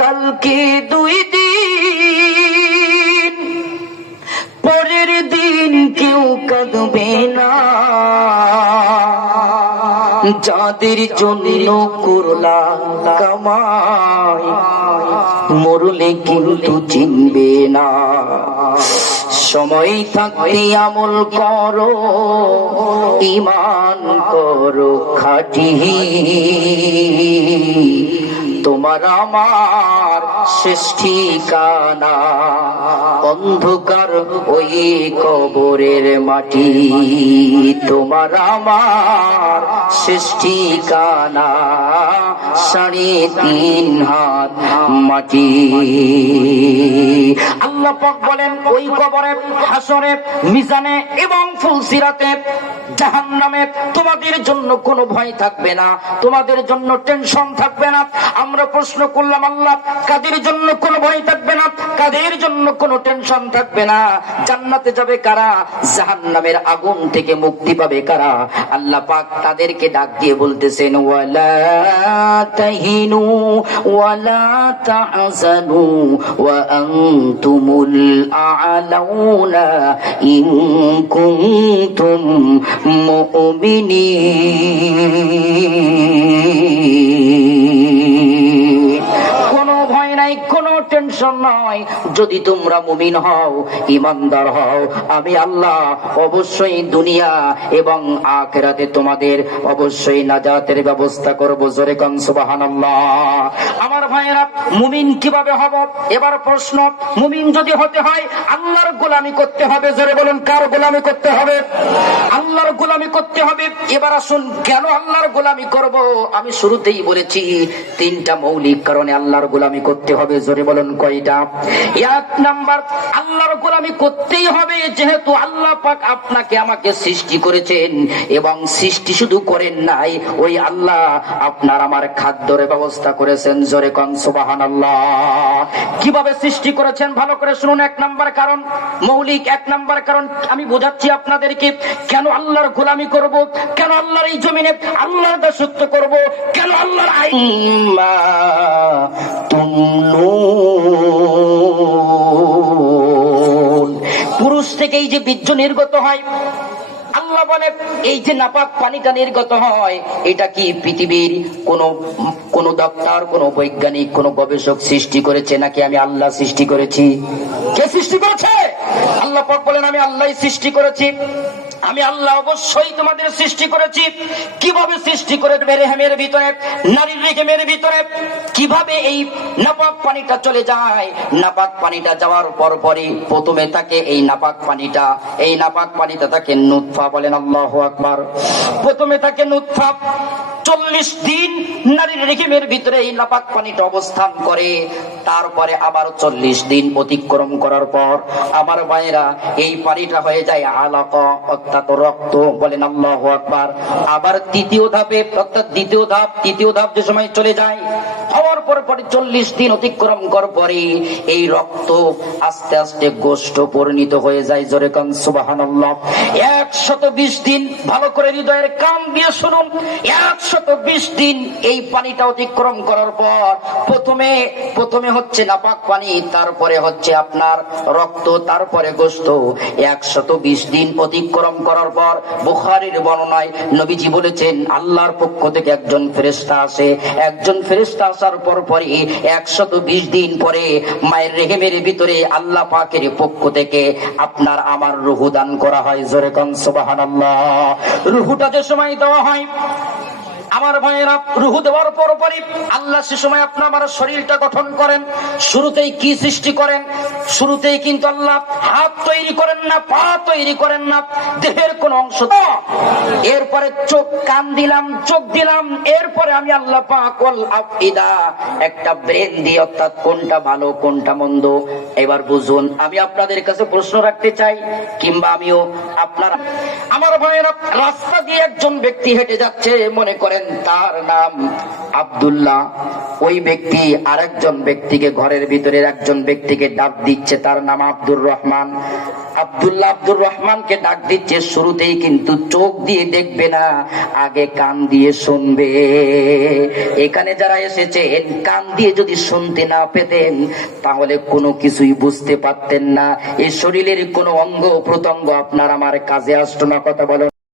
কালকে দুই দিন, পরের দিন কেউ কাঁদবে না। যাদের জন্য করলা কামাই, মরলে কিন্তু চিনবে না। সময় থাকতে আমল করো ইমান করো খাটি। তোমার আমার শেষ অন্ধকার ওই কবরের মাটি। তোমার আমার সৃষ্টি কানা সাড়ে তিন হাত মাটি। আল্লাহ বলেন, ওই কবরে, হাসরে, মিজানে এবং ফুলসিরাতে জাহান নামে তোমাদের জন্য কোনো ভয় থাকবে না, তোমাদের জন্য টেনশন থাকবে না। আমরা প্রশ্ন করলাম, আল্লাহ, কাদের জন্য কোনো ভয় থাকবে না, কাদের জন্য কোনো টেনশন থাকবে না। জান্নাতে যাবে কারা? জাহান নামের আগুন থেকে মুক্তি পাবে কারা? আল্লাহ পাক তাদেরকে ডাক দিয়ে বলতেছেন ওয়া আনতুমুল ইন কুনতুম মুমিনিন। টেনশন নাই যদি তোমরা মুমিন হও ইমানদার হও, আমি আল্লাহ অবশ্যই দুনিয়া এবং আখেরাতে তোমাদের অবশ্যই নাজাতের ব্যবস্থা করব। জোরে কন, সুবহানাল্লাহ। আমার ভাইয়েরা, মুমিন কীভাবে হব? এবার প্রশ্ন, মুমিন যদি হতে হয়, আল্লাহর গোলামি করতে হবে। জোরে বলুন, কার গোলামি করতে হবে? আল্লাহর গোলামি করতে হবে। এবার আসুন, কেন আল্লাহর গোলামি করব? আমি শুরুতেই বলেছি, তিনটা মৌলিক কারণে আল্লাহর গোলামি করতে হবে। জোরে বলুন কয়টা? এক নাম্বার, আল্লাহর গোলামি করতেই হবে, যেহেতু আল্লাহ পাক আপনাকে আমাকে সৃষ্টি করেছেন এবং সৃষ্টি শুধু করেন নাই, ওই আল্লাহ আপনার আমার খাদ্যের ব্যবস্থা করেছেন। জোরে কন, সুবহানাল্লাহ। কীভাবে সৃষ্টি করেছেন? ভালো করে শুনুন, এক নাম্বার কারণ, মৌলিক এক নাম্বার কারণ, আমি বোঝাচ্ছি আপনাদেরকে, কেন আল্লাহর গোলামি করব? কেন আল্লাহর এই জমিনে আল্লাহর দাসত্ব করব? কেন আল্লাহর আইন পুরুষ থেকেই যে বীর্য নির্গত হয়, আল্লাহ বলে, এই যে নাপাক পানিটা নির্গত হয়, এটা কি পৃথিবীর কোন কোন দপ্তর, কোন বৈজ্ঞানিক, কোন গবেষক সৃষ্টি করেছে নাকি আমি আল্লাহ সৃষ্টি করেছি? কে সৃষ্টি করেছে? আল্লাহ পাক বলেন, আমি আল্লাহ সৃষ্টি করেছি। আমি আল্লাহ অবশ্যই তোমাদের সৃষ্টি করেছি। কীভাবে সৃষ্টি করে রেহেমের ভিতরে, নারীর রেহেমের ভিতরে? কীভাবে এই নাপাক পানিটা চলে যায়? নাপাক পানিটা যাওয়ার পর পরে প্রথমে তাকে এই নাপাক পানিটা, এই নাপাক পানিটা তাকে নুৎফা বলেন, আল্লাহ আকবার। প্রথমে তাকে নুৎফা চল্লিশ দিন নারীর রেহিমের ভিতরে এই নাপাক পানিটা অবস্থান করে। তারপরে আবার চল্লিশ দিন অতিক্রম করার পর আমার ভাইয়েরা, এই পানিটা হয়ে যায় আলাক, অর্থাৎ রক্ত। বলেন আল্লাহ আকবার। আবার তৃতীয় ধাপে, অর্থাৎ দ্বিতীয় ধাপ, তৃতীয় ধাপ যে সময় চলে যায় হওয়ার পর পরে চল্লিশ দিন অতিক্রম করার পরে এই রক্ত আস্তে আস্তে গোষ্ঠ পরিণত হয়ে যায়। জোরে কান সুবাহান একশত বিশ দিন ভালো করে হৃদয়ের কান দিয়ে শুনুন। একশত বিশ দিন এই পানিটা অতিক্রম করার পর প্রথমে প্রথমে হচ্ছে নাপাক পানি, তারপরে হচ্ছে আপনার রক্ত, তারপরে গোস্ত একশত বিশ দিন অতিক্রম করার পর বুখারির বর্ণনায় নবীজি বলেছেন, আল্লাহর পক্ষ থেকে একজন ফেরেস্তা আসে। একজন ফেরেস্তা আসার পর পরে, একশত বিশ দিন পরে মায়ের রেহেমের ভিতরে আল্লাহ পাকের পক্ষ থেকে আপনার আমার রুহু দান করা হয়। জোরে কনসবাহান রুহুটা যে সময় দেওয়া হয় আমার ভাইয়েরা, রুহু দেওয়ার পর পরই আল্লাহ সে সময় আপনার আমার শরীরটা গঠন করেন, শুরুতেই কি সৃষ্টি করেন, শুরুতেই কিন্তু আল্লাহ হাত তৈরি করেন না, পা তৈরি করেন না, দেহের কোন অংশ এরপরে চোখ কান দিলাম, চোখ দিলাম, এরপরে আমি আল্লাহ একটা ব্রেন দিয়ে অর্থাৎ কোনটা ভালো, কোনটা মন্দ, এবার বুঝুন, আমি আপনাদের কাছে প্রশ্ন রাখতে চাই, কিংবা আমিও আপনারা আমার ভাইয়েরা, রাস্তা দিয়ে একজন ব্যক্তি হেঁটে যাচ্ছে, মনে করেন তার নাম আব্দুল্লাহ। ওই ব্যক্তি আরেকজন ব্যক্তিকে ঘরের ভিতরের একজন ব্যক্তিকে ডাক দিচ্ছে, তার নাম আব্দুর রহমান। আব্দুল্লাহ আব্দুর রহমানকে ডাক দিচ্ছে, শুরুতেই কিন্তু চোখ দিয়ে দেখবে না, আগে কান দিয়ে শুনবে। এখানে যারা এসেছেন, কান দিয়ে যদি শুনতে না পেতেন, তাহলে কোনো কিছুই বুঝতে পারতেন না। এই শরীরের কোনো অঙ্গ প্রত্যঙ্গ আপনার আমার কাজে আসতো না, কথা বলো।